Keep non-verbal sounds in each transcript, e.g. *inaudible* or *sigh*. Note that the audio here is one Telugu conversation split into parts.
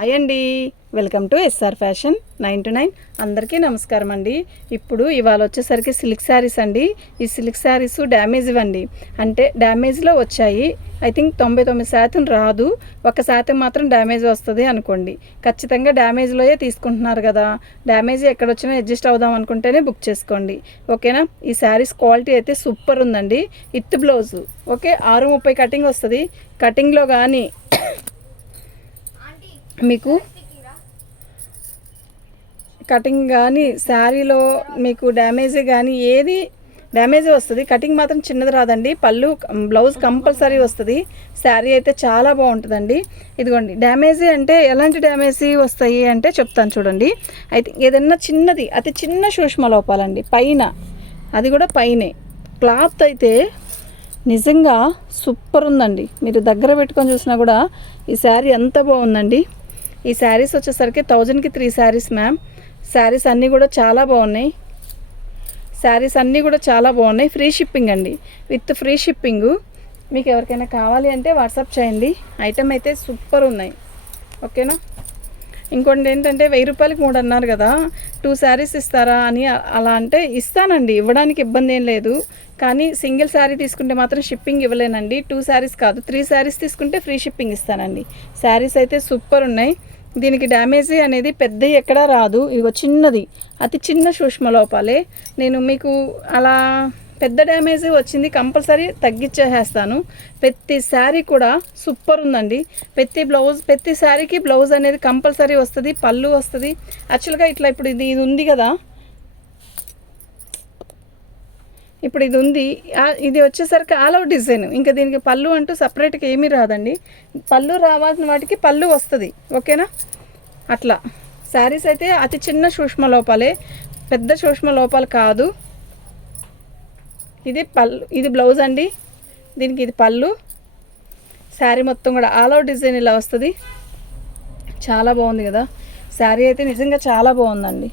హాయ్ అండి. Welcome to S R fashion nine to nine. అందరికీ నమస్కారం అండి. ఇప్పుడు ఇవాళ వచ్చేసరికి సిల్క్ శారీస్ అండి. ఈ సిల్క్ శారీస్ డ్యామేజ్ ఇవ్వండి. అంటే డ్యామేజ్లో వచ్చాయి. ఐ థింక్ తొంభై తొమ్మిది శాతం రాదు. ఒక శాతం మాత్రం డ్యామేజ్ వస్తుంది అనుకోండి. ఖచ్చితంగా డ్యామేజ్లోయే తీసుకుంటున్నారు కదా. డ్యామేజ్ ఎక్కడ వచ్చినా అడ్జస్ట్ అవుదాం అనుకుంటేనే బుక్ చేసుకోండి. ఓకేనా? ఈ శారీస్ క్వాలిటీ అయితే సూపర్ ఉందండి. ఇత్ బ్లౌజ్. ఓకే? ఆరు ముప్పై కటింగ్ వస్తుంది. కటింగ్లో కానీ మీకు కటింగ్ కానీ శారీలో మీకు డ్యామేజ్ కానీ ఏది డ్యామేజ్ వస్తుంది. కటింగ్ మాత్రం చిన్నది రాదండి. పళ్ళు బ్లౌజ్ కంపల్సరీ వస్తుంది. శారీ అయితే చాలా బాగుంటుందండి. ఇదిగోండి డ్యామేజ్ అంటే ఎలాంటి డ్యామేజ్ వస్తాయి అంటే చెప్తాను చూడండి. అయితే ఏదన్నా చిన్నది అతి చిన్న సూక్ష్మ లోపాలండి. పైన అది కూడా పైనే. క్లాత్ అయితే నిజంగా సూపర్ ఉందండి. మీరు దగ్గర పెట్టుకొని చూసినా కూడా ఈ శారీ ఎంత బాగుందండి. ఈ శారీస్ వచ్చేసరికి థౌజండ్కి త్రీ శారీస్ మ్యామ్ శారీస్ అన్నీ కూడా చాలా బాగున్నాయి. శారీస్ అన్నీ కూడా చాలా బాగున్నాయి. ఫ్రీ షిప్పింగ్ అండి. విత్ ఫ్రీ షిప్పింగు మీకు ఎవరికైనా కావాలి అంటే వాట్సాప్ చేయండి. ఐటమ్ అయితే సూపర్ ఉన్నాయి. ఓకేనా ఇంకోటి ఏంటంటే వెయ్యి రూపాయలకి మూడు అన్నారు కదా. టూ శారీస్ ఇస్తారా అని అలా అంటే ఇస్తానండి. ఇవ్వడానికి ఇబ్బంది ఏం లేదు. కానీ సింగిల్ శారీ తీసుకుంటే మాత్రం షిప్పింగ్ ఇవ్వలేనండి. టూ శారీస్ కాదు. త్రీ శారీస్ తీసుకుంటే ఫ్రీ షిప్పింగ్ ఇస్తానండి. శారీస్ అయితే సూపర్ ఉన్నాయి. దీనికి డ్యామేజ్ అనేది పెద్ద ఎక్కడా రాదు. ఇదిగో చిన్నది. అతి చిన్న సూక్ష్మ లోపాలే. నేను మీకు అలా పెద్ద డ్యామేజ్ వచ్చింది కంపల్సరీ తగ్గించేసేస్తాను. ప్రతి శారీ కూడా సూపర్ ఉందండి. ప్రతి బ్లౌజ్ ప్రతి శారీకి బ్లౌజ్ అనేది కంపల్సరీ వస్తుంది పళ్ళు వస్తుంది. యాక్చువల్గా ఇట్లా ఇప్పుడు ఇది ఇది ఉంది కదా. ఇప్పుడు ఇది ఉంది. ఇది వచ్చేసరికి ఆల్ అవుట్ డిజైన్ ఇంకా దీనికి పళ్ళు అంటూ సపరేట్గా ఏమీ రాదండి. పళ్ళు రావాల్సిన వాటికి పళ్ళు వస్తుంది. ఓకేనా? అట్లా. శారీస్ అయితే అతి చిన్న సూక్ష్మ లోపాలే. పెద్ద సూక్ష్మ లోపాలు కాదు. ఇది పళ్ళు ఇది బ్లౌజ్ అండి. దీనికి ఇది పళ్ళు. శారీ మొత్తం కూడా ఆల్ అవుట్ డిజైన్ ఇలా వస్తుంది. చాలా బాగుంది కదా. శారీ అయితే నిజంగా చాలా బాగుందండి.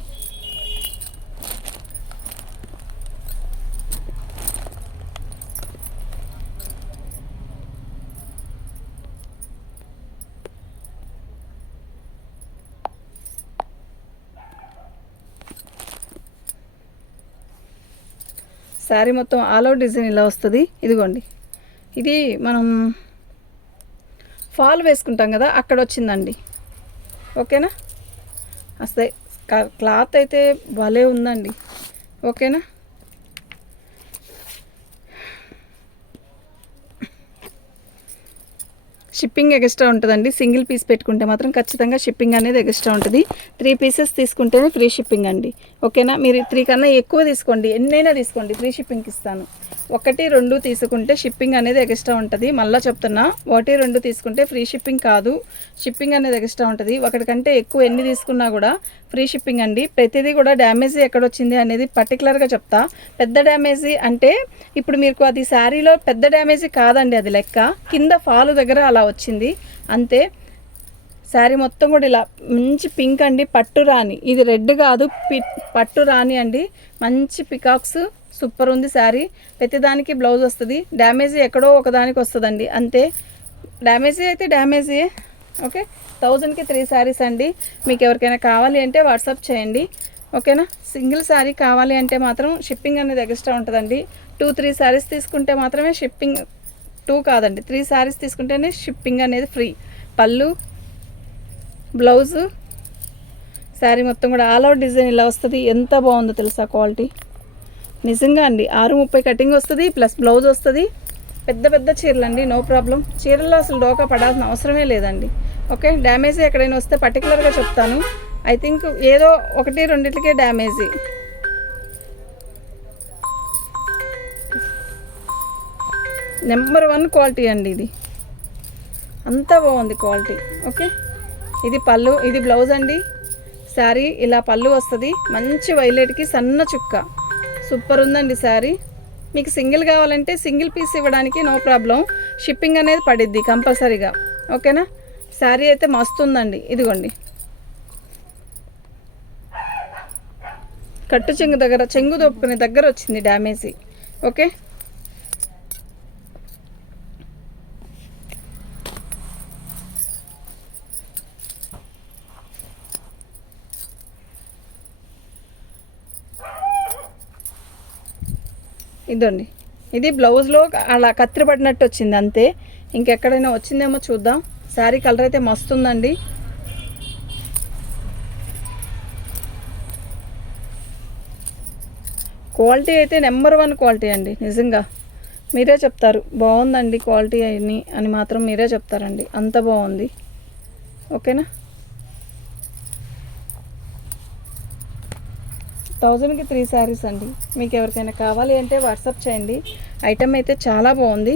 శారీ మొత్తం ఆల్ అవుట్ డిజైన్ ఇలా వస్తుంది. ఇదిగోండి. ఇది మనం ఫాల్ వేసుకుంటాం కదా అక్కడ వచ్చిందండి. ఓకేనా అసలు క- క్లాత్ అయితే భలే ఉందండి. ఓకేనా షిప్పింగ్ ఎక్స్ట్రా ఉంటుందండి. సింగిల్ పీస్ పెట్టుకుంటే మాత్రం ఖచ్చితంగా షిప్పింగ్ అనేది ఎక్స్ట్రా ఉంటుంది. త్రీ పీసెస్ తీసుకుంటేనే ఫ్రీ షిప్పింగ్ అండి. ఓకేనా? మీరు త్రీ కన్నా ఎక్కువ తీసుకోండి. ఎన్నైనా తీసుకోండి. ఫ్రీ షిప్పింగ్కి ఇస్తాను. ఒకటి రెండు తీసుకుంటే షిప్పింగ్ అనేది ఎక్స్ట్రా ఉంటుంది. మళ్ళీ చెప్తున్నా ఒకటి రెండు తీసుకుంటే ఫ్రీ షిప్పింగ్ కాదు. షిప్పింగ్ అనేది ఎక్స్ట్రా ఉంటుంది. ఒకటి కంటే ఎక్కువ ఎన్ని తీసుకున్నా కూడా ఫ్రీ షిప్పింగ్ అండి. ప్రతిదీ కూడా డ్యామేజ్ ఎక్కడొచ్చింది అనేది పర్టికులర్గా చెప్తా. పెద్ద డ్యామేజీ అంటే ఇప్పుడు మీకు అది శారీలో పెద్ద డ్యామేజీ కాదండి అది లెక్క. కింద ఫాలు దగ్గర అలా వచ్చింది. అంతే. శారీ మొత్తం కూడా ఇలా మంచి పింక్ అండి. పట్టు రాణి. ఇది రెడ్ కాదు పట్టు రాణి అండి. మంచి పికాక్స్ సూపర్ ఉంది శారీ. ప్రతిదానికి బ్లౌజ్ వస్తుంది. డ్యామేజ్ ఎక్కడో ఒకదానికి వస్తుందండి. అంతే. డ్యామేజీ అయితే డ్యామేజీ ఓకే? థౌజండ్కి త్రీ శారీస్ అండి. మీకు ఎవరికైనా కావాలి అంటే వాట్సాప్ చేయండి. ఓకేనా? సింగిల్ శారీ కావాలి అంటే మాత్రం షిప్పింగ్ అనేది ఎక్స్ట్రా ఉంటుందండి. టూ త్రీ శారీస్ తీసుకుంటే మాత్రమే షిప్పింగ్ టూ కాదండి. త్రీ శారీస్ తీసుకుంటేనే షిప్పింగ్ అనేది ఫ్రీ. పళ్ళు బ్లౌజు శారీ మొత్తం కూడా ఆల్ అవుట్ డిజైన్ ఇలా వస్తుంది. ఎంత బాగుందో తెలుసా క్వాలిటీ? నిజంగా అండి ఆరు ముప్పై కటింగ్ వస్తుంది ప్లస్ బ్లౌజ్ వస్తుంది. పెద్ద పెద్ద చీరలు అండి నో ప్రాబ్లం చీరల్లో అసలు డోకా పడాల్సిన అవసరమే లేదండి. ఓకే డ్యామేజ్ ఎక్కడైనా వస్తే పర్టికులర్గా చెప్తాను. ఐ థింక్ ఏదో ఒకటి రెండిట్లకే డ్యామేజ్ నెంబర్ వన్ క్వాలిటీ అండి ఇది. అంతా బాగుంది క్వాలిటీ ఓకే ఇది పళ్ళు ఇది బ్లౌజ్ అండి. శారీ ఇలా పళ్ళు వస్తుంది. మంచి వైలెట్కి సన్న చుక్క. సూపర్ ఉందండి శారీ. మీకు సింగిల్ కావాలంటే సింగిల్ పీస్ ఇవ్వడానికి నో ప్రాబ్లం. షిప్పింగ్ అనేది పడిద్ది కంపల్సరీగా. ఓకేనా? శారీ అయితే మస్తు ఉందండి. ఇదిగోండి. కట్టు చెంగు దగ్గర చెంగు దొప్పుకునే దగ్గర వచ్చింది డ్యామేజీ. ఓకే? ఇదండి. ఇది బ్లౌజ్లో అలా కత్తిరి పడినట్టు వచ్చింది అంతే. ఇంకెక్కడైనా వచ్చిందేమో చూద్దాం. శారీ కలర్ అయితే మస్తుందండి. క్వాలిటీ అయితే నెంబర్ వన్ క్వాలిటీ అండి నిజంగా. మీరే చెప్తారు బాగుందండి క్వాలిటీ అని అని మాత్రం మీరే చెప్తారండి. అంత బాగుంది. ఓకేనా? థౌజండ్కి త్రీ శారీస్ అండి. మీకు ఎవరికైనా కావాలి అంటే వాట్సాప్ చేయండి. ఐటమ్ అయితే చాలా బాగుంది.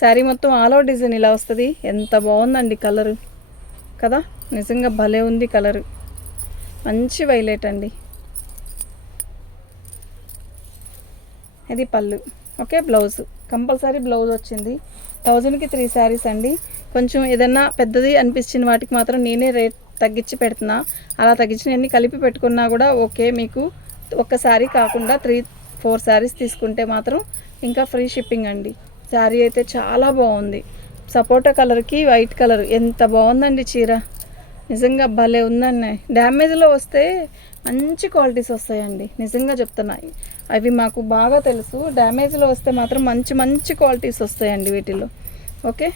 శారీ మొత్తం ఆల్ అవుట్ డిజైన్ ఇలా వస్తుంది. ఎంత బాగుందండి కలరు. కదా? నిజంగా భలే ఉంది కలరు. మంచి వైలెట్ అండి. ఇది పళ్ళు. Okay blouse. కంపల్సరీ బ్లౌజ్ వచ్చింది. థౌజండ్కి త్రీ శారీస్ అండి. కొంచెం ఏదన్నా పెద్దది అనిపించిన వాటికి మాత్రం నేనే రేట్ తగ్గించి పెడుతున్నా. అలా తగ్గించినవన్నీ కలిపి పెట్టుకున్నా కూడా ఓకే మీకు ఒక్క శారీ కాకుండా త్రీ ఫోర్ శారీస్ తీసుకుంటే మాత్రం ఇంకా ఫ్రీ షిప్పింగ్ అండి. శారీ అయితే చాలా బాగుంది. సపోటా కలర్కి వైట్ కలర్ ఎంత బాగుందండి చీర. నిజంగా భలే ఉందండి డ్యామేజ్లో వస్తే మంచి క్వాలిటీస్ వస్తాయండి. నిజంగా చెప్తున్నా. అవి మాకు బాగా తెలుసు. డ్యామేజ్లో వస్తే మాత్రం మంచి మంచి క్వాలిటీస్ వస్తాయండి వీటిలో ఓకే?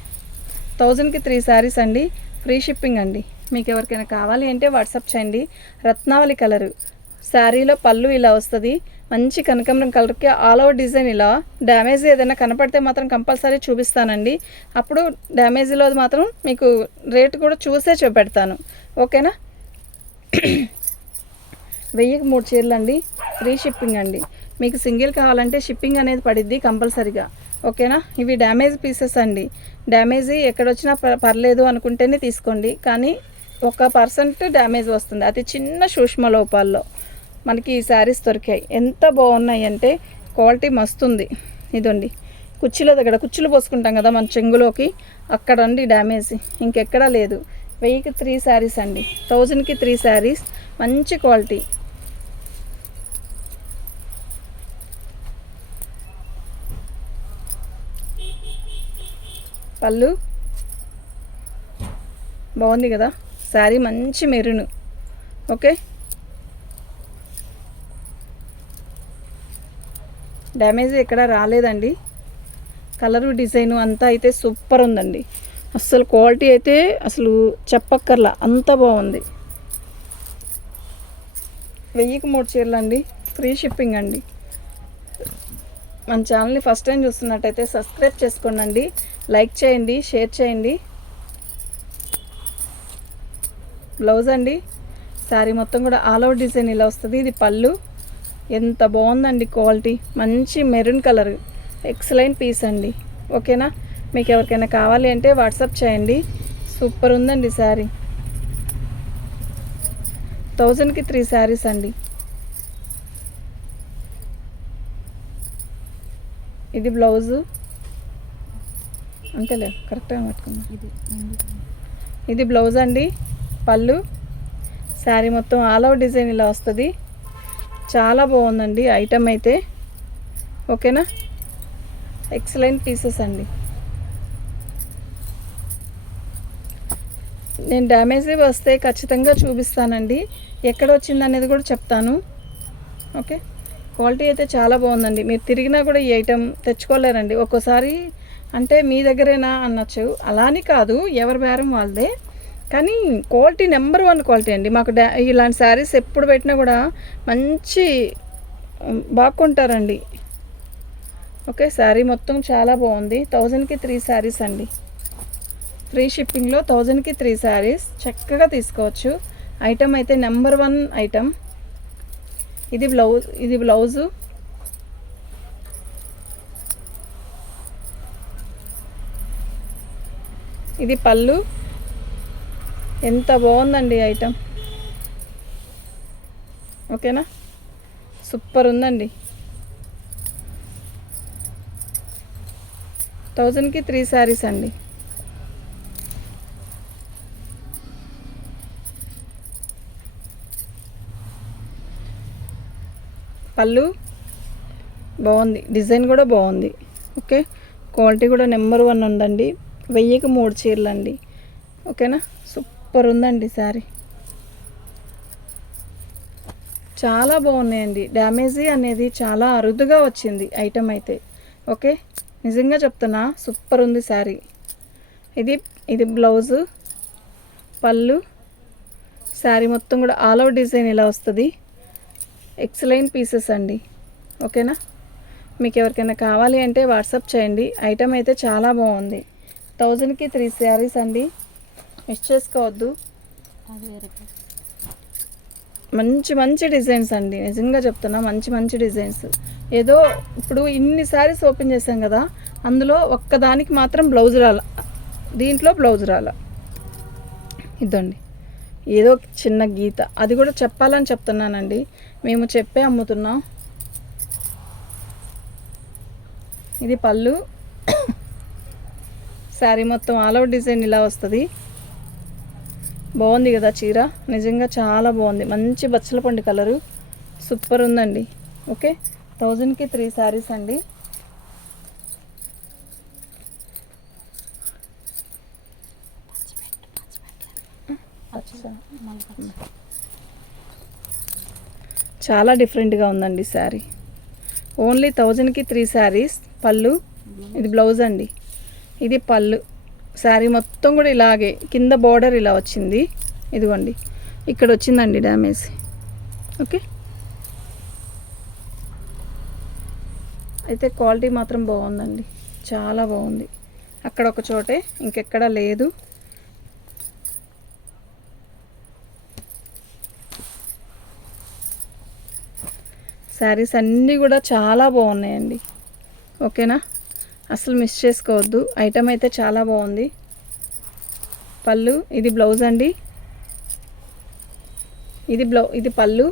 థౌజండ్కి త్రీ శారీస్ అండి. ఫ్రీ షిప్పింగ్ అండి. మీకు ఎవరికైనా కావాలి అంటే వాట్సాప్ చేయండి. రత్నావళి కలరు. శారీలో పళ్ళు ఇలా వస్తుంది. మంచి కనకంబరం కలర్కి ఆల్ ఓవర్ డిజైన్ ఇలా. డ్యామేజ్ ఏదైనా కనపడితే మాత్రం కంపల్సరీ చూపిస్తానండి. అప్పుడు డ్యామేజ్లో మాత్రం మీకు రేట్ కూడా చూసే చూపెడతాను. ఓకేనా? వెయ్యికి మూడు చీరలు అండి ఫ్రీ షిప్పింగ్ అండి. మీకు సింగిల్ కావాలంటే షిప్పింగ్ అనేది పడిద్ది కంపల్సరీగా. ఓకేనా? ఇవి డ్యామేజ్ పీసెస్ అండి. డ్యామేజ్ ఎక్కడొచ్చినా ప- పర్లేదు అనుకుంటేనే తీసుకోండి. కానీ ఒక పర్సెంట్ డ్యామేజ్ వస్తుంది. అది చిన్న సూక్ష్మ లోపాల్లో. మనకి ఈ శారీస్ దొరికాయి. ఎంత బాగున్నాయి అంటే క్వాలిటీ మస్తుంది. ఇదండి. కుర్చీల దగ్గర కుర్చీలు పోసుకుంటాం కదా మన చెంగులోకి అక్కడ అండి డ్యామేజ్. ఇంకెక్కడా లేదు. వెయ్యికి త్రీ శారీస్ అండి. థౌజండ్కి త్రీ శారీస్. మంచి క్వాలిటీ. పళ్ళు. బాగుంది కదా? శారీ మంచి మెరును. ఓకే? డ్యామేజ్ ఎక్కడ రాలేదండి. కలరు డిజైను అంతా అయితే సూపర్ ఉందండి. అస్సలు క్వాలిటీ అయితే అసలు చెప్పక్కర్లా అంత బాగుంది. వెయ్యికి మూడు చీరలు అండి ఫ్రీ షిప్పింగ్ అండి. మన ఛానల్ని ఫస్ట్ టైం చూస్తున్నట్టయితే సబ్స్క్రైబ్ చేసుకోండి లైక్ చేయండి షేర్ చేయండి. బ్లౌజ్ అండి శారీ మొత్తం కూడా ఆల్ అవుట్ డిజైన్ ఇలా వస్తుంది ఇది పళ్ళు. ఎంత బాగుందండి క్వాలిటీ. మంచి మెరూన్ కలర్. ఎక్సలెంట్ పీస్ అండి. ఓకేనా? మీకు ఎవరికైనా కావాలి అంటే వాట్సాప్ చేయండి. సూపర్ ఉందండి శారీ. థౌజండ్కి త్రీ శారీస్ అండి. ఇది బ్లౌజు. అంతేలే కరెక్ట్గా పట్టుకుందాం. ఇది బ్లౌజ్ అండి. పళ్ళు. శారీ మొత్తం ఆల్ అవుట్ డిజైన్ ఇలా వస్తుంది. చాలా బాగుందండి ఐటమ్ అయితే. ఓకేనా? ఎక్సలెంట్ పీసెస్ అండి. నేను డ్యామేజ్ వస్తే ఖచ్చితంగా చూపిస్తానండి. ఎక్కడ వచ్చింది అనేది కూడా చెప్తాను. ఓకే? క్వాలిటీ అయితే చాలా బాగుందండి. మీరు తిరిగినా కూడా ఈ ఐటెం తెచ్చుకోలేరండి. ఒక్కోసారి అంటే మీ దగ్గరేనా అనొచ్చు. అలాని కాదు ఎవరి బేరం వాళ్ళదే. కానీ క్వాలిటీ నెంబర్ వన్ క్వాలిటీ అండి. మాకు డా ఇలాంటి శారీస్ ఎప్పుడు పెట్టినా కూడా మంచి బాగుంటారండి. ఓకే శారీ మొత్తం చాలా బాగుంది. థౌజండ్కి త్రీ శారీస్ అండి. ఫ్రీ షిప్పింగ్లో థౌజండ్కి త్రీ శారీస్. చక్కగా తీసుకోవచ్చు. ఐటమ్ అయితే నెంబర్ వన్ ఐటమ్. ఇది బ్లౌజ్ ఇది బ్లౌజు. ఇది పళ్ళు. ఎంత బాగుందండి ఐటమ్ ఓకేనా? సూపర్ ఉందండి. థౌజండ్కి త్రీ శారీస్ అండి. పళ్ళు బాగుంది. డిజైన్ కూడా బాగుంది. ఓకే? క్వాలిటీ కూడా నెంబర్ వన్ ఉందండి. వెయ్యికి మూడు చీరలు అండి ఓకేనా? సూపర్ ఉందండి శారీ చాలా బాగున్నాయండి. డ్యామేజీ అనేది చాలా అరుదుగా వచ్చింది ఐటమ్ అయితే. ఓకే? నిజంగా చెప్తున్నా సూపర్ ఉంది శారీ ఇది ఇది బ్లౌజు పళ్ళు శారీ మొత్తం కూడా ఆల్ అవుట్ డిజైన్ ఇలా వస్తుంది. ఎక్సలైన్ పీసెస్ అండి. ఓకేనా? మీకు ఎవరికైనా కావాలి అంటే వాట్సాప్ చేయండి. ఐటమ్ అయితే చాలా బాగుంది. థౌజండ్కి త్రీ శారీస్ అండి. మిస్ చేసుకోవద్దు. మంచి మంచి డిజైన్స్ అండి. నిజంగా చెప్తున్నా మంచి మంచి డిజైన్స్. ఏదో ఇప్పుడు ఇన్ని శారీస్ ఓపెన్ చేసాం కదా అందులో ఒక్కదానికి మాత్రం బ్లౌజ్ రాల. దీంట్లో బ్లౌజ్ రాల. ఇదండి. ఏదో చిన్న గీత. అది కూడా చెప్పాలని చెప్తున్నానండి. మేము చెప్పే అమ్ముతున్నాం. ఇది పళ్ళు. *coughs* శారీ మొత్తం ఆల్ అవుట్ డిజైన్ ఇలా వస్తుంది. బాగుంది కదా చీర? నిజంగా చాలా బాగుంది. మంచి బచ్చల పండు కలరు. సూపర్ ఉందండి. ఓకే? థౌజండ్కి త్రీ శారీస్ అండి. చాలా డిఫరెంట్గా ఉందండి శారీ. ఓన్లీ థౌజండ్కి త్రీ శారీస్. పళ్ళు. ఇది బ్లౌజ్ అండి. ఇది పళ్ళు. శారీ మొత్తం కూడా ఇలాగే కింద బార్డర్ ఇలా వచ్చింది. ఇదిగోండి. ఇక్కడ వచ్చిందండి డ్యామేజ్ ఓకే అయితే క్వాలిటీ మాత్రం బాగుందండి. చాలా బాగుంది. అక్కడ ఒక చోటే ఇంకెక్కడ లేదు. శారీస్ అన్నీ కూడా చాలా బాగున్నాయండి. ఓకేనా అసలు మిస్ చేసుకోవద్దు. ఐటమ్ అయితే చాలా బాగుంది. పళ్ళు ఇది బ్లౌజ్ అండి. ఇది బ్లౌ ఇది పళ్ళు.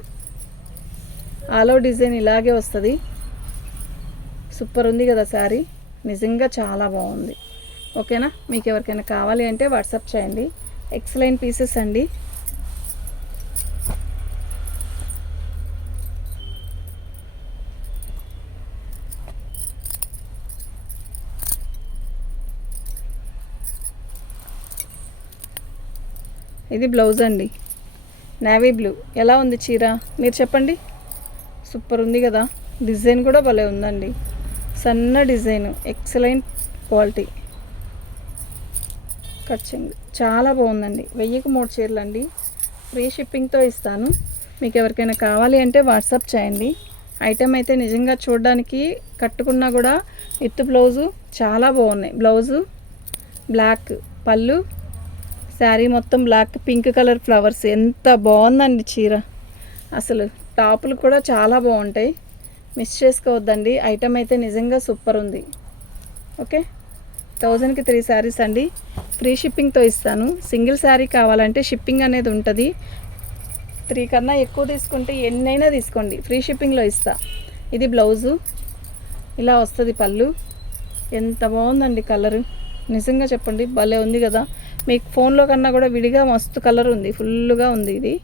ఆలో డిజైన్ ఇలాగే వస్తుంది. సూపర్ ఉంది కదా శారీ నిజంగా చాలా బాగుంది. ఓకేనా మీకు ఎవరికైనా కావాలి అంటే వాట్సాప్ చేయండి. ఎక్సలైన్ పీసెస్ అండి. ఇది బ్లౌజ్ అండి. నేవీ బ్లూ ఎలా ఉంది చీర? మీరు చెప్పండి. సూపర్ ఉంది కదా. డిజైన్ కూడా భలే ఉందండి. సన్న డిజైన్ ఎక్సలెంట్ క్వాలిటీ కచ్చింగ్ చాలా బాగుందండి. వెయ్యికి మూడు చీరలు అండి ఫ్రీ షిప్పింగ్తో ఇస్తాను. మీకు ఎవరికైనా కావాలి అంటే వాట్సాప్ చేయండి. ఐటెం అయితే నిజంగా చూడడానికి కట్టుకున్నా కూడా విత్ బ్లౌజు చాలా బాగున్నాయి. బ్లౌజు బ్లాక్ పళ్ళు శారీ మొత్తం బ్లాక్ పింక్ కలర్ ఫ్లవర్స్ ఎంత బాగుందండి చీర. అసలు టాపులు కూడా చాలా బాగుంటాయి. మిస్ చేసుకోవద్దండి. ఐటమ్ అయితే నిజంగా సూపర్ ఉంది. ఓకే థౌజండ్కి త్రీ శారీస్ అండి. ఫ్రీ షిప్పింగ్తో ఇస్తాను. సింగిల్ శారీ కావాలంటే షిప్పింగ్ అనేది ఉంటుంది. త్రీ కన్నా ఎక్కువ తీసుకుంటే ఎన్నైనా తీసుకోండి. ఫ్రీ షిప్పింగ్లో ఇస్తా. ఇది బ్లౌజు ఇలా వస్తుంది పళ్ళు. ఎంత బాగుందండి కలరు నిజంగా చెప్పండి. భలే ఉంది కదా. మీకు ఫోన్లో కన్నా కూడా విడిగా మస్తు కలర్ ఉంది ఫుల్గా ఉంది ఇది.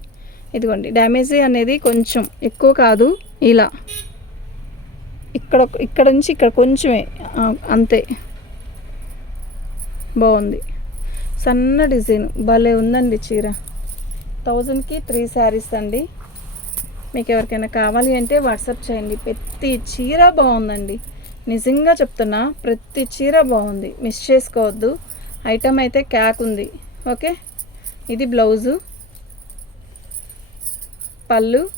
ఇదిగోండి డ్యామేజీ అనేది కొంచెం ఎక్కువ కాదు ఇలా. ఇక్కడ ఇక్కడ నుంచి ఇక్కడ కొంచెమే అంతే. బాగుంది. సన్న డిజైన్ భలే ఉందండి చీర. థౌజండ్కి త్రీ శారీస్ అండి. మీకు ఎవరికైనా కావాలి అంటే వాట్సాప్ చేయండి. ప్రతి చీర బాగుందండి. నిజంగా చెప్తున్నా ప్రతి చీర బాగుంది. మిస్ చేసుకోవద్దు. ఐటమ్ అయితే క్యాక్ ఉంది. ఓకే? ఇది బ్లౌజు. పళ్ళు.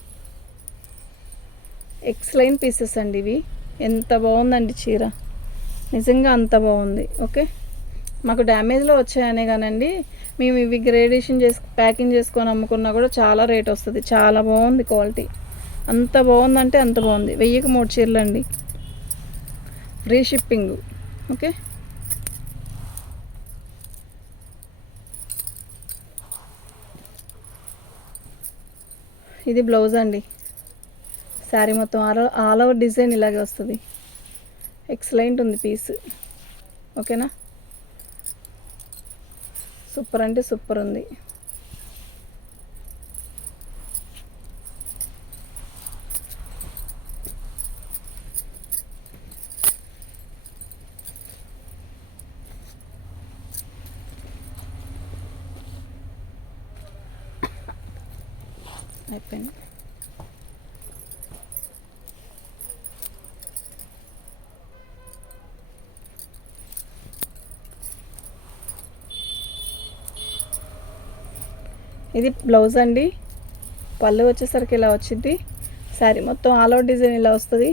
ఎక్స్లైన్ పీసెస్ అండి ఇవి. ఎంత బాగుందండి చీర. నిజంగా అంత బాగుంది. ఓకే? మాకు డ్యామేజ్లో వచ్చాయనే కానండి మేము ఇవి గ్రేడేషన్ చేసి ప్యాకింగ్ చేసుకొని అమ్ముకున్నా కూడా చాలా రేట్ వస్తుంది. చాలా బాగుంది క్వాలిటీ అంత బాగుందంటే అంత బాగుంది. వెయ్యికి మూడు చీరలు అండి ఫ్రీ షిప్పింగ్. ఓకే? ఇది బ్లౌజ్ అండి. శారీ మొత్తం ఆల్ ఆల్ ఓవర్ డిజైన్ ఇలాగే వస్తుంది. ఎక్సలెంట్ ఉంది పీస్ ఓకేనా సూపర్ అంటే సూపర్ ఉంది. ఇది బ్లౌజ్ అండి. పళ్ళు వచ్చేసరికి ఇలా వచ్చింది శారీ మొత్తం ఆల్ అవుట్ డిజైన్ ఇలా వస్తుంది.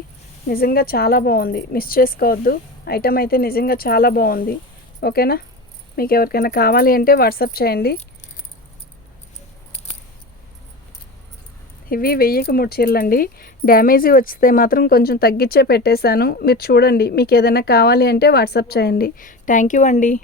నిజంగా చాలా బాగుంది. మిస్ చేసుకోవద్దు. ఐటమ్ అయితే నిజంగా చాలా బాగుంది. ఓకేనా? మీకు ఎవరికైనా కావాలి అంటే వాట్సాప్ చేయండి. ఇవి వెయ్యికి మూడు చీరలు అండి డ్యామేజీ వచ్చితే మాత్రం కొంచెం తగ్గించే పెట్టేశాను. మీరు చూడండి. మీకు ఏదైనా కావాలి అంటే వాట్సాప్ చేయండి. థ్యాంక్ యూ అండి.